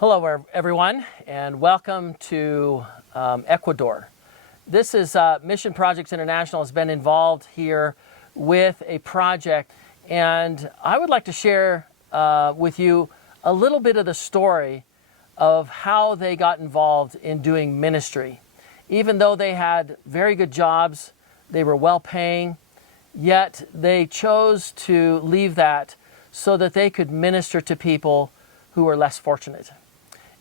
Hello everyone, and welcome to Ecuador. This is Mission Projects International has been involved here with a project, and I would like to share with you a little bit of the story of how they got involved in doing ministry. Even though they had very good jobs, they were well paying, yet they chose to leave that so that they could minister to people who were less fortunate.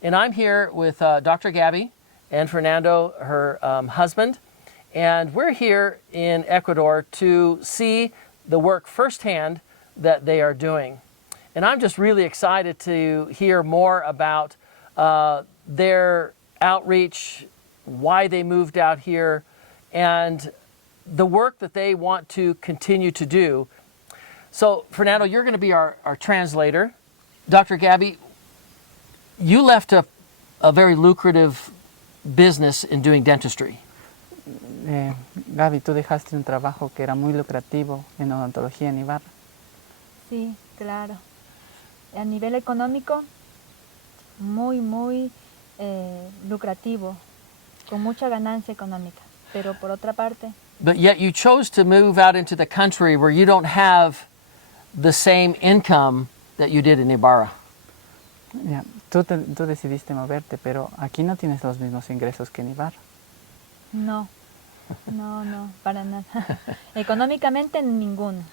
And I'm here with Dr. Gaby and Fernando, her husband, and we're here in Ecuador to see the work firsthand that they are doing. And I'm just really excited to hear more about their outreach, why they moved out here, and the work that they want to continue to do. So, Fernando, you're going to be our translator. Dr. Gaby, you left a very lucrative business in doing dentistry. Gaby, tú dejaste un trabajo que era muy lucrativo en odontología en Ibarra. Sí, claro. A nivel económico, muy lucrativo, con mucha ganancia económica. Pero por otra parte. But yet you chose to move out into the country where you don't have the same income that you did in Ibarra. Yeah. Tú decidiste moverte, pero aquí no tienes los mismos ingresos que en Ibarra. No, para nada. Económicamente ninguno.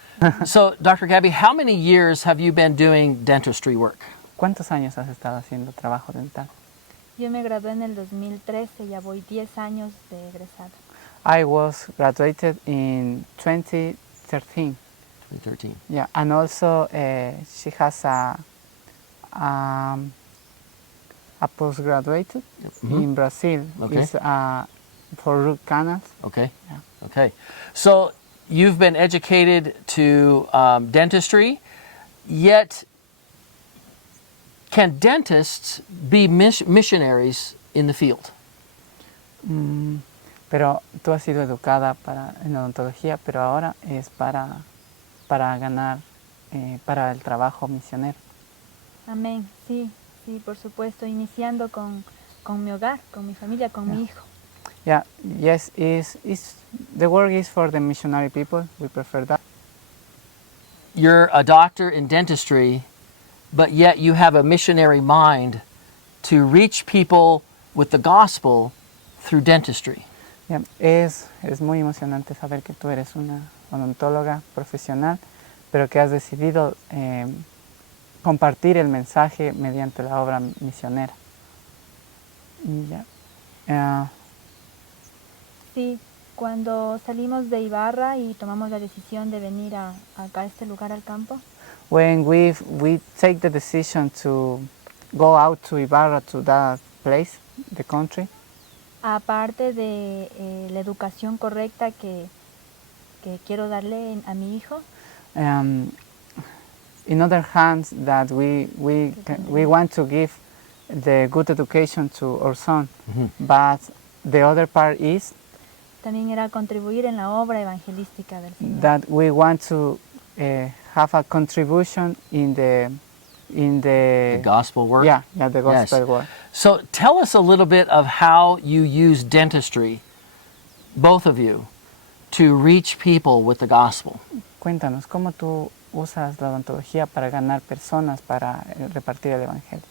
So, Dr. Gaby, how many years have you been doing dentistry work? ¿Cuántos años has estado haciendo trabajo dental? Yo me gradué en el 2013, ya voy 10 años de egresado. I was graduated in 2013. 2013. Yeah, and also she has a postgraduate in Brazil. Okay. It's for root canals. Okay. Yeah. Okay. So you've been educated to dentistry, yet can dentists be missionaries in the field? Pero tú has sido educada en odontología, pero ahora es para ganar, para el trabajo misionero. Amén, sí, por supuesto, iniciando con mi hogar, con mi familia, con mi hijo. Yeah, yes, the work is for the missionary people, we prefer that. You're a doctor in dentistry, but yet you have a missionary mind to reach people with the gospel through dentistry. Yeah, es muy emocionante saber que tú eres una odontóloga profesional, pero que has decidido compartir el mensaje mediante la obra misionera. Sí, cuando salimos de Ibarra y tomamos la decisión de venir acá a este lugar al campo. When we take the decision to go out to Ibarra, to that place, the country. Aparte de la educación correcta que quiero darle a mi hijo. In other hands, that we want to give the good education to our son, but the other part is también era contribuir en la obra evangelística del Señor. That we want to have a contribution in the gospel work. Yeah, the gospel work. So tell us a little bit of how you use dentistry, both of you, to reach people with the gospel. Cuéntanos cómo tú usas la odontología para ganar personas, para repartir el evangelio.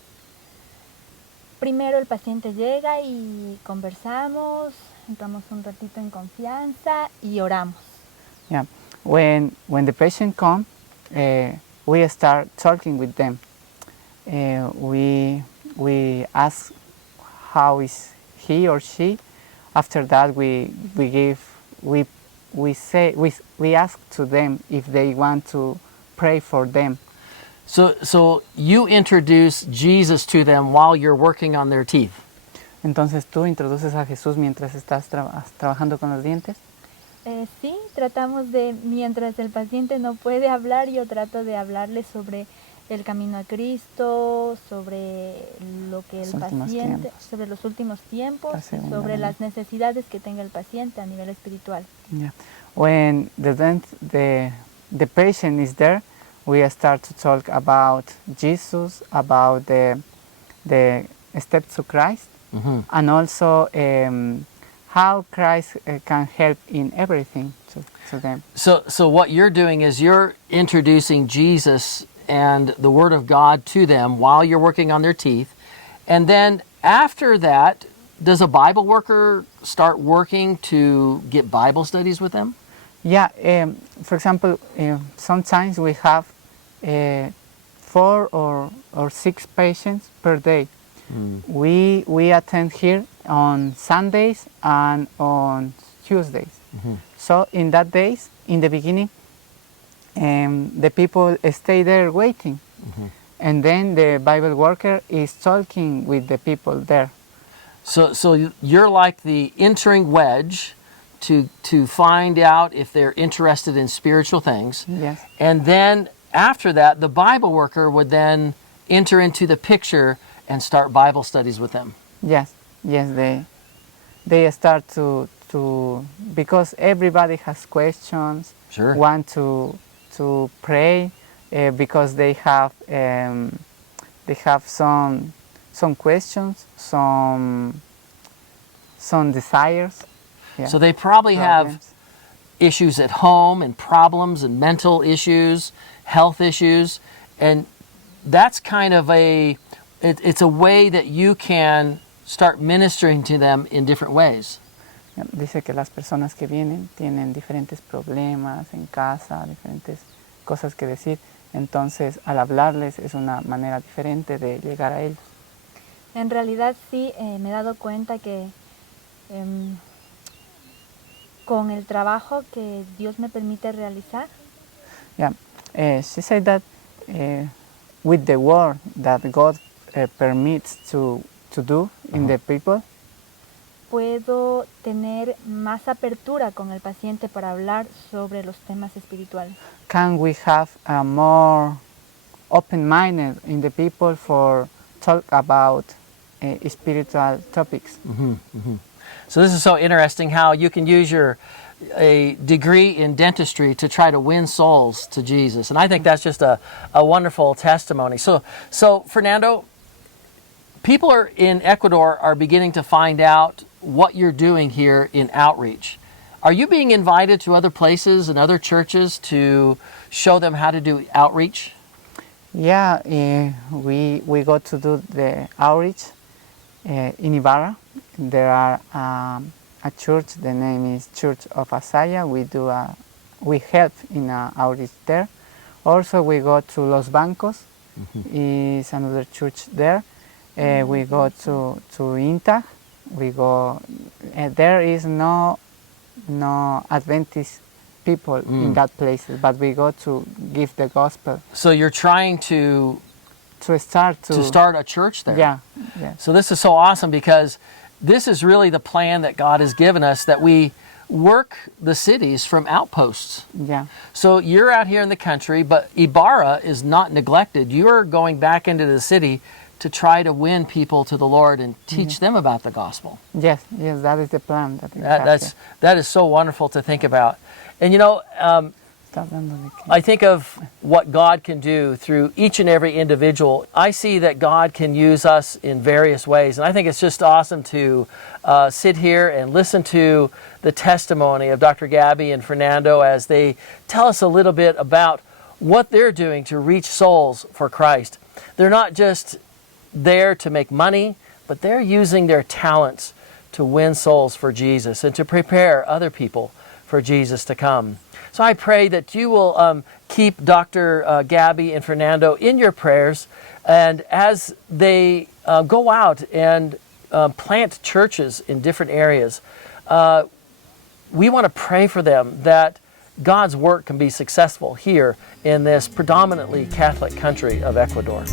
Primero el paciente llega y conversamos, entramos un ratito en confianza y oramos. Yeah, when the patient comes, we start talking with them. We ask how is he or she. After that, we ask to them if they want to pray for them. So you introduce Jesus to them while you're working on their teeth. Entonces tú introduces a Jesús mientras estás trabajando con los dientes. Sí, tratamos de, mientras el paciente no puede hablar, yo trato de hablarle sobre el camino a Cristo, sobre lo que el paciente, sobre los últimos tiempos, sobre las necesidades que tenga el paciente a nivel espiritual. Yeah. When the patient is there, we start to talk about Jesus, about the the steps to Christ, and also how Christ can help in everything to them. So what you're doing is you're introducing Jesus and the Word of God to them while you're working on their teeth. And then after that, does a Bible worker start working to get Bible studies with them? Yeah, for example, sometimes we have 4 or 6 patients per day. We attend here on Sundays and on Tuesdays. So in that days, in the beginning, the people stay there waiting. And then the Bible worker is talking with the people there. So you're like the entering wedge to find out if they're interested in spiritual things. Yes. And then after that, the Bible worker would then enter into the picture and start Bible studies with them. Yes, they start to because everybody has questions. Sure. Want to pray because they have some questions, some desires. Yeah. So they probably have Problems. issues at home and problems and mental issues, health issues, and that's kind of it's a way that you can start ministering to them in different ways. Dice que las personas que vienen tienen diferentes problemas en casa, diferentes cosas que decir, entonces al hablarles es una manera diferente de llegar a ellos. En realidad sí, me he dado cuenta que con el trabajo que Dios me permite realizar, Yeah, she said that with the work that God permits to do in the people, puedo tener más apertura con el paciente para hablar sobre los temas espirituales. can we have a more open-minded in the people for talk about spiritual topics. So this is so interesting how you can use a degree in dentistry to try to win souls to Jesus. And I think that's just a wonderful testimony. So Fernando, people in Ecuador are beginning to find out what you're doing here in outreach. Are you being invited to other places and other churches to show them how to do outreach? Yeah, we go to do the outreach in Ibarra. There are a church. The name is Church of Asaya. We help in outreach there. Also, we go to Los Bancos. Is another church there. We go to Inta. We go. There is no Adventist people in that place, but we go to give the gospel. So you're trying to start start a church there. Yeah. So this is so awesome because this is really the plan that God has given us, that we work the cities from outposts. Yeah. So you're out here in the country, but Ibarra is not neglected. You're going back into the city to try to win people to the Lord and teach them about the gospel. Yes, that is the plan. That is so wonderful to think about. And you know, I think of what God can do through each and every individual. I see that God can use us in various ways. And I think it's just awesome to sit here and listen to the testimony of Dr. Gaby and Fernando as they tell us a little bit about what they're doing to reach souls for Christ. They're not just there to make money, but they're using their talents to win souls for Jesus and to prepare other people for Jesus to come. So I pray that you will keep Dr. Gaby and Fernando in your prayers, and as they go out and plant churches in different areas, we want to pray for them that God's work can be successful here in this predominantly Catholic country of Ecuador.